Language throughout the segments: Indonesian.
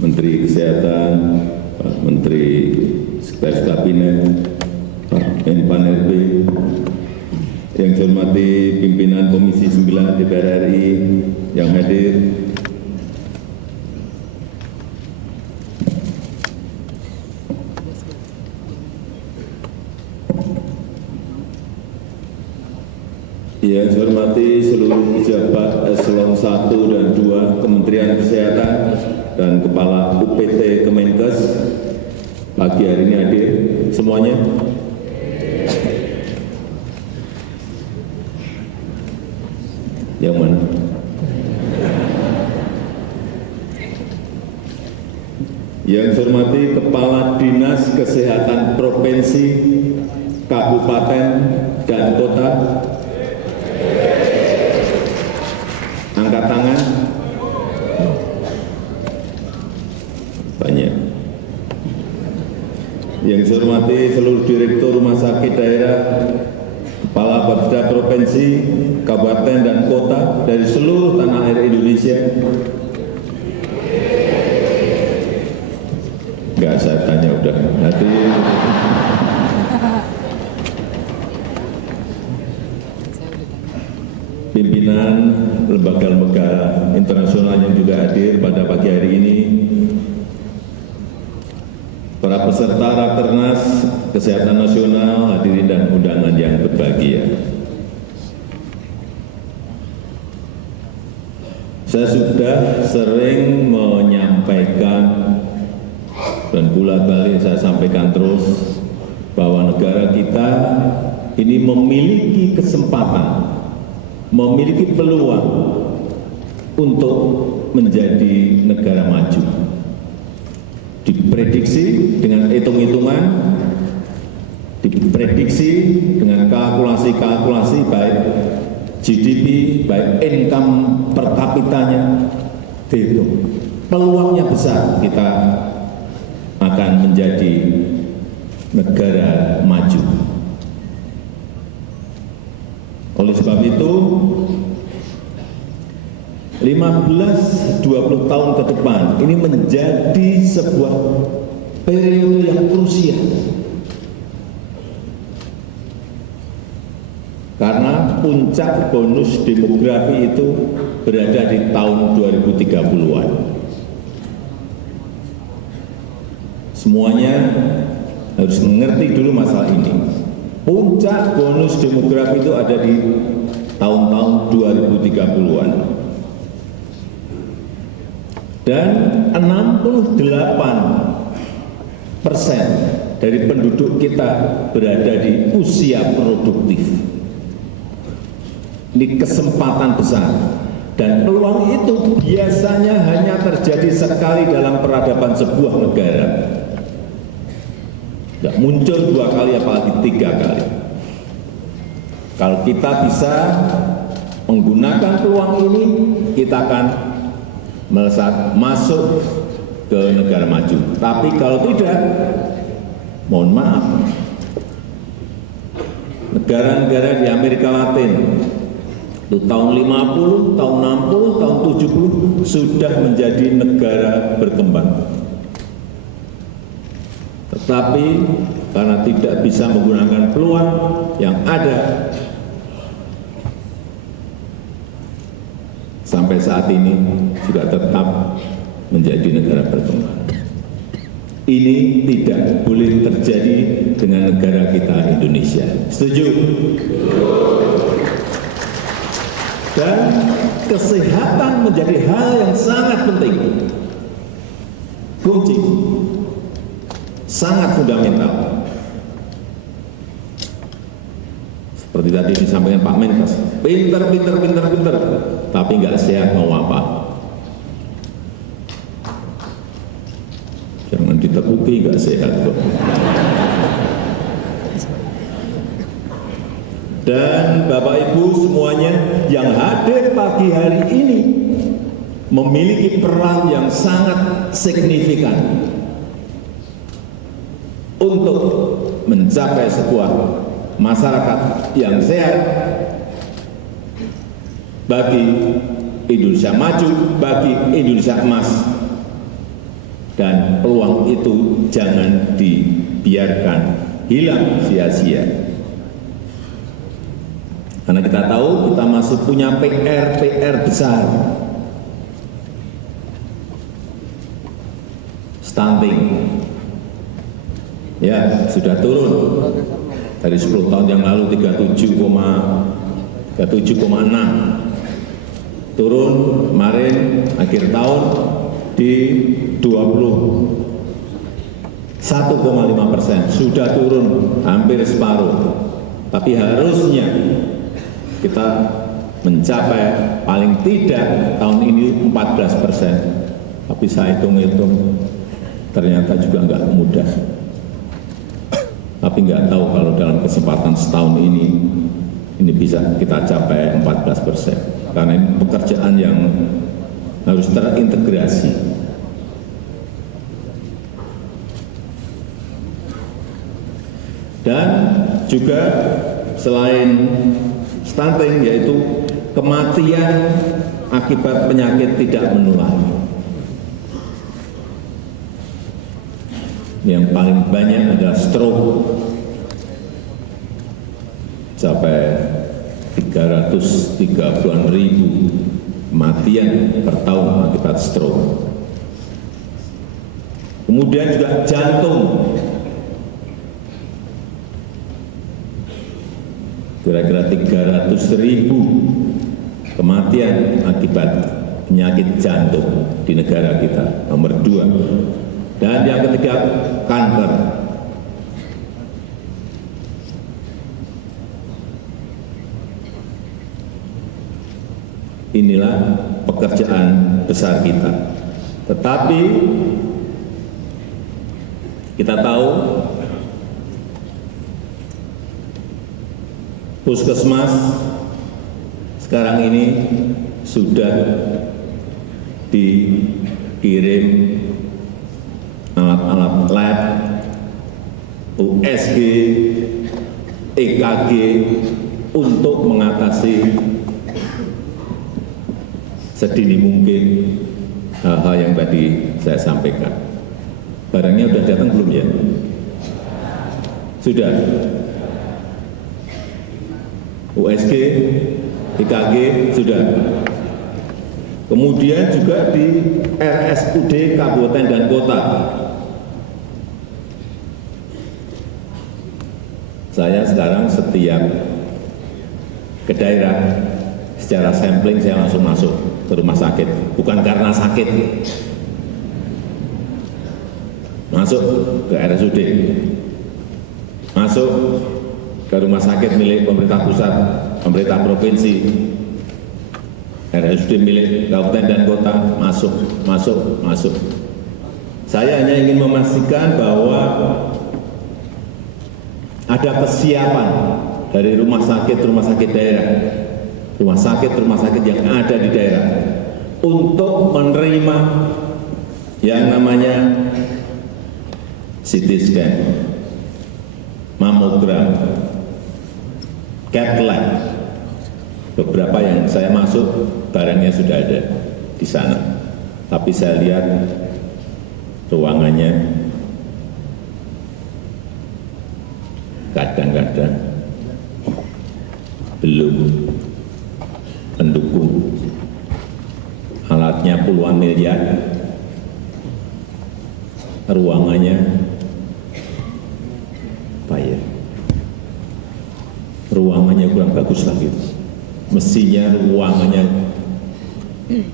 Menteri Kesehatan, Pak Menteri Sekretaris Kabinet, Pak Menpan RB, yang saya hormati pimpinan Komisi 9 DPR RI yang hadir, yang saya hormati seluruh pejabat eselon 1 dan 2 Kementerian Kesehatan dan Kepala UPT Kemenkes pagi hari ini hadir semuanya. Yang mana? Yang saya hormati Kepala Dinas Kesehatan Provinsi, Kabupaten, dan Kota. Angkat tangan. Banyak. Yang saya hormati seluruh direktur rumah sakit daerah, kepala bapeda provinsi, kabupaten, dan kota dari seluruh tanah air Indonesia. Enggak, saya tanya udah. Nanti pimpinan lembaga-lembaga internasional yang juga hadir pada pagi hari ini, para peserta Rakernas Kesehatan Nasional, hadirin dan undangan yang berbahagia. Saya sudah sering menyampaikan dan bulat-balik saya sampaikan terus bahwa negara kita ini memiliki kesempatan, memiliki peluang untuk menjadi negara maju. Diprediksi dengan hitung-hitungan, diprediksi dengan kalkulasi-kalkulasi baik GDP, baik income per kapitanya, dihitung. Peluangnya besar kita akan menjadi negara maju. Oleh sebab itu, 15-20 tahun ke depan ini menjadi sebuah periode yang krusial. Karena puncak bonus demografi itu berada di tahun 2030-an. Semuanya harus mengerti dulu masalah ini. Puncak bonus demografi itu ada di tahun-tahun 2030-an. Dan 68% dari penduduk kita berada di usia produktif. Ini kesempatan besar. Dan peluang itu biasanya hanya terjadi sekali dalam peradaban sebuah negara. Tidak muncul 2 kali, apalagi 3 kali. Kalau kita bisa menggunakan peluang ini, kita akan melesat masuk ke negara maju. Tapi kalau tidak, mohon maaf, negara-negara di Amerika Latin itu tahun 50, tahun 60, tahun 70 sudah menjadi negara berkembang. Tetapi karena tidak bisa menggunakan peluang yang ada, sampai saat ini juga tetap menjadi negara berkembang. Ini tidak boleh terjadi dengan negara kita Indonesia. Setuju? Dan kesehatan menjadi hal yang sangat penting. Kunci. Sangat fundamental. Seperti tadi disampaikan Pak Menkes, pinter, tapi nggak sehat mau apa? Jangan ditepuki, nggak sehat kok. Dan Bapak Ibu semuanya yang hadir pagi hari ini memiliki peran yang sangat signifikan untuk mencapai sebuah masyarakat yang sehat bagi Indonesia maju, bagi Indonesia emas. Dan peluang itu jangan dibiarkan hilang sia-sia. Karena kita tahu kita masih punya PR besar. Stunting. Ya, sudah turun dari 10 tahun yang lalu 37,6. Turun kemarin akhir tahun di 21,5%, sudah turun hampir separuh. Tapi harusnya kita mencapai paling tidak tahun ini 14%. Tapi saya hitung-hitung ternyata juga nggak mudah. Tapi nggak tahu kalau dalam kesempatan setahun ini bisa kita capai 14%. Karena ini pekerjaan yang harus terintegrasi. Dan juga selain stunting, yaitu kematian akibat penyakit tidak menular. Yang paling banyak adalah stroke, sampai 330.000 kematian per tahun akibat stroke. Kemudian juga jantung, kira-kira 300.000 kematian akibat penyakit jantung di negara kita, nomor 2. Dan yang ketiga, kanker. Inilah pekerjaan besar kita. Tetapi kita tahu puskesmas sekarang ini sudah dikirim alat-alat lab, USG, EKG untuk mengatasi sedini mungkin hal-hal yang tadi saya sampaikan. Barangnya sudah datang belum ya? Sudah. USG, EKG sudah. Kemudian juga di RSUD kabupaten dan kota. Saya sekarang setiap ke daerah, secara sampling saya langsung masuk ke rumah sakit. Bukan karena sakit. Masuk ke RSUD. Masuk ke rumah sakit milik pemerintah pusat, pemerintah provinsi, RSUD milik kabupaten dan kota, masuk. Saya hanya ingin memastikan bahwa ada kesiapan dari rumah sakit daerah, rumah sakit yang ada di daerah untuk menerima yang namanya CT scan, mamogram, CAT lab. Beberapa yang saya masuk barangnya sudah ada di sana, tapi saya lihat ruangannya kadang-kadang belum mendukung. Alatnya puluhan miliar, ruangannya bayar. Ruangannya kurang bagus lagi. Mestinya ruangannya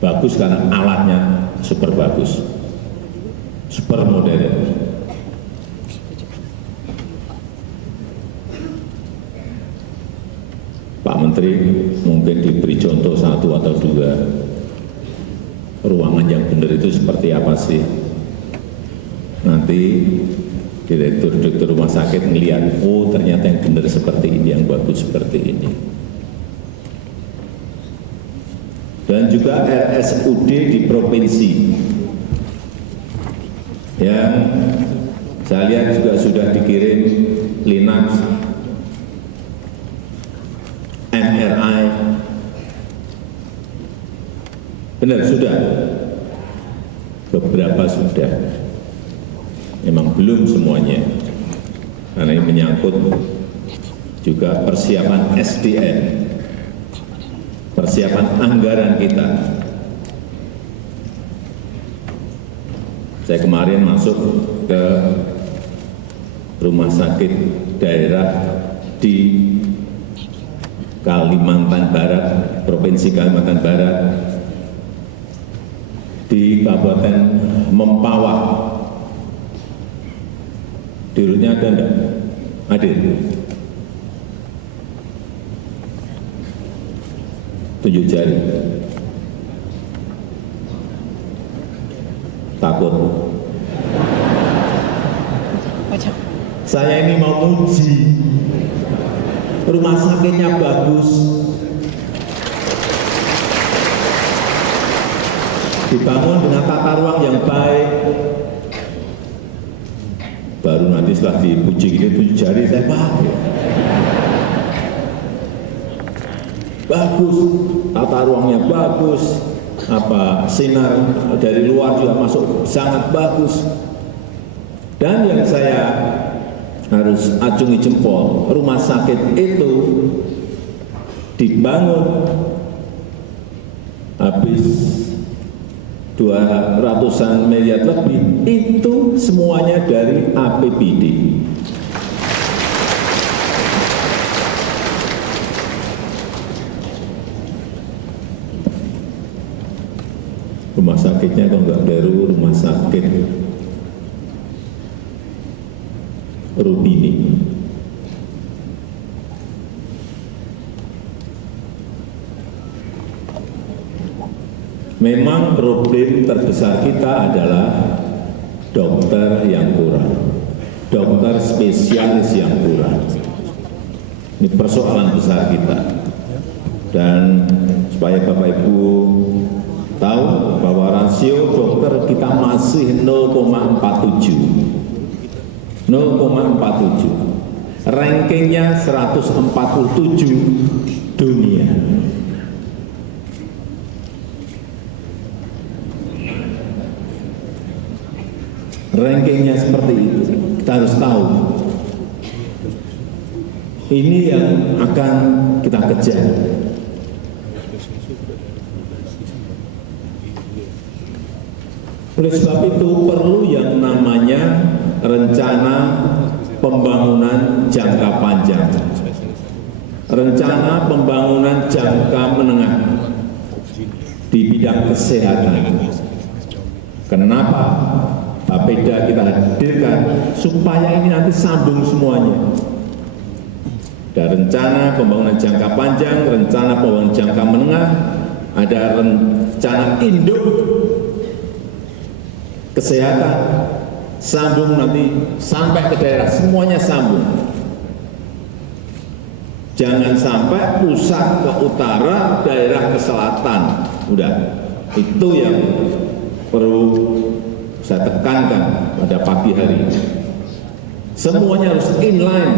bagus karena alatnya super bagus, super modern. Pak Menteri mungkin diberi contoh 1 atau 2 ruangan yang benar itu seperti apa sih. Nanti direktur rumah sakit melihat, oh ternyata yang benar seperti ini, yang bagus seperti ini. Dan juga RSUD di provinsi yang saya lihat juga sudah dikirim Linux, MRI, benar sudah, beberapa sudah. memang belum semuanya, karena ini menyangkut juga persiapan SDM, persiapan anggaran kita. Saya kemarin masuk ke rumah sakit daerah di Kalimantan Barat, Provinsi Kalimantan Barat, di Kabupaten Mempawah. Dirutnya ada enggak? Hadir. Tunjuk jari. Takut. Saya ini mau uji. Rumah sakitnya bagus. Dibangun dengan tata ruang yang baik. Baru nanti setelah dipuji gini tunjuk jari saya pakai. Bagus, tata ruangnya bagus, sinar dari luar juga masuk sangat bagus. Dan yang saya harus acungi jempol, rumah sakit itu dibangun habis 200-an miliar lebih, itu semuanya dari APBD. Rumah sakitnya kalau nggak baru, rumah sakit Rubini. Memang problem terbesar kita adalah dokter yang kurang, dokter spesialis yang kurang. Ini persoalan besar kita. Dan supaya Bapak Ibu tahu bahwa rasio dokter kita masih 0,47. 0,47. Rankingnya 147 dunia. Rankingnya seperti itu. Kita harus tahu. Ini yang akan kita kejar. Oleh sebab itu perlu yang namanya rencana pembangunan jangka panjang, rencana pembangunan jangka menengah di bidang kesehatan. Kenapa Bapeda kita hadirkan? Supaya ini nanti sambung semuanya. Ada rencana pembangunan jangka panjang, rencana pembangunan jangka menengah, ada rencana induk kesehatan, sambung nanti sampai ke daerah, semuanya sambung. Jangan sampai pusat ke utara, daerah ke selatan. Udah, itu yang perlu saya tekankan pada pagi hari. Semuanya harus inline,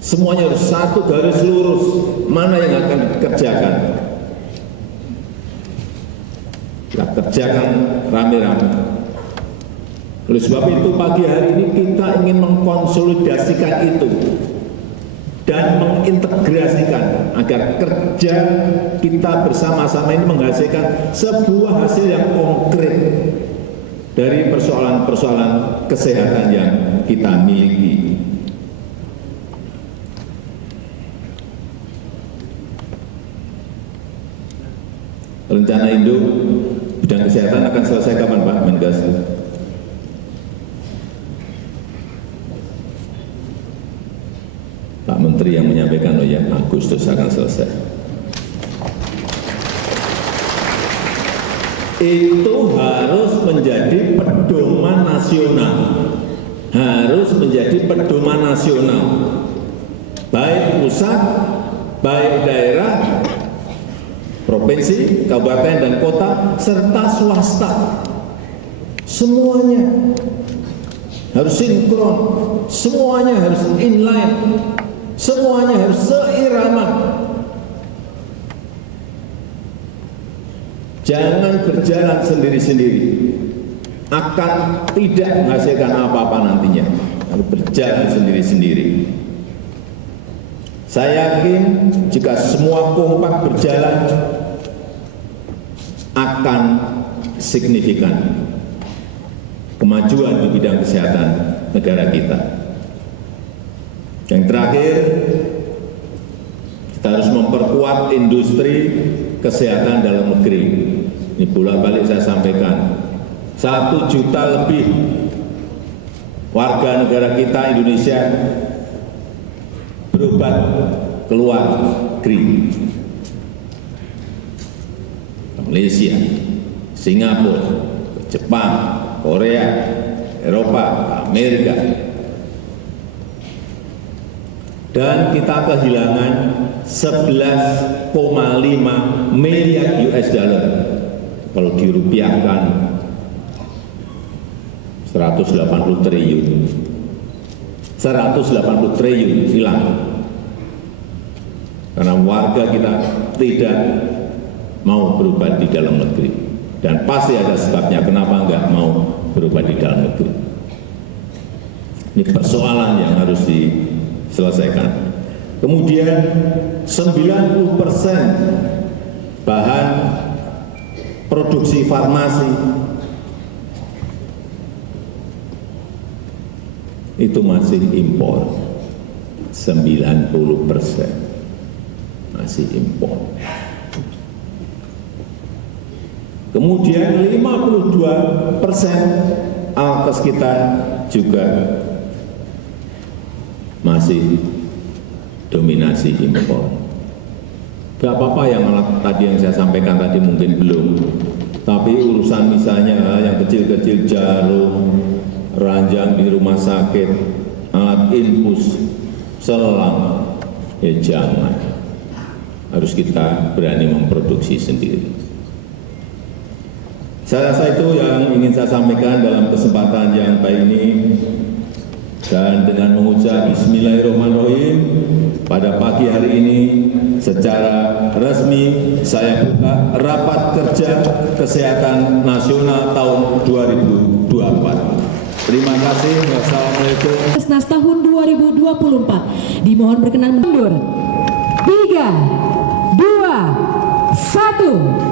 semuanya harus satu garis lurus. Mana yang akan dikerjakan? Kita kerjakan rame-rame. Oleh sebab itu pagi hari ini kita ingin mengkonsolidasikan itu dan mengintegrasikan agar kerja kita bersama-sama ini menghasilkan sebuah hasil yang konkret dari persoalan-persoalan kesehatan yang kita miliki. Rencana induk bidang kesehatan akan selesai kapan Pak Menkes? Pak Menteri yang menyampaikan, oh ya, Agustus akan selesai. Itu harus menjadi pedoman nasional. Harus menjadi pedoman nasional. Baik pusat, baik daerah, provinsi, kabupaten, dan kota, serta swasta. Semuanya harus sinkron, semuanya harus inline, semuanya harus seirama. Jangan berjalan sendiri-sendiri. akan tidak menghasilkan apa-apa nantinya, akan berjalan sendiri-sendiri. Saya yakin jika semua kompak berjalan akan signifikan kemajuan di bidang kesehatan negara kita. Yang terakhir, kita harus memperkuat industri kesehatan dalam negeri. Ini bolak-balik saya sampaikan, 1 juta lebih warga negara kita Indonesia berobat ke luar negeri. Malaysia, Singapura, Jepang, Korea, Eropa, Amerika. Dan kita kehilangan 11,5 miliar US dollar. Kalau dirupiahkan 180 triliun. 180 triliun hilang. Karena warga kita tidak mau berobat di dalam negeri. Dan pasti ada sebabnya kenapa enggak mau berobat di dalam negeri. Ini persoalan yang harus diselesaikan. Kemudian 90% bahan produksi farmasi itu masih impor. 90% masih impor. Kemudian 52% alkes kita juga masih dominasi impor. Gak apa-apa yang tadi yang saya sampaikan tadi mungkin belum, tapi urusan misalnya yang kecil-kecil, jarum, ranjang di rumah sakit, alat infus, selang, ya jangan. Harus kita berani memproduksi sendiri. Saya rasa itu yang ingin saya sampaikan dalam kesempatan yang baik ini. Dan dengan mengucap Bismillahirrahmanirrahim, pada pagi hari ini secara resmi saya buka rapat kerja kesehatan nasional tahun 2024. Terima kasih. Wassalamualaikum. Nasnas tahun 2024 dimohon berkenan mundur. 3, 2, 1.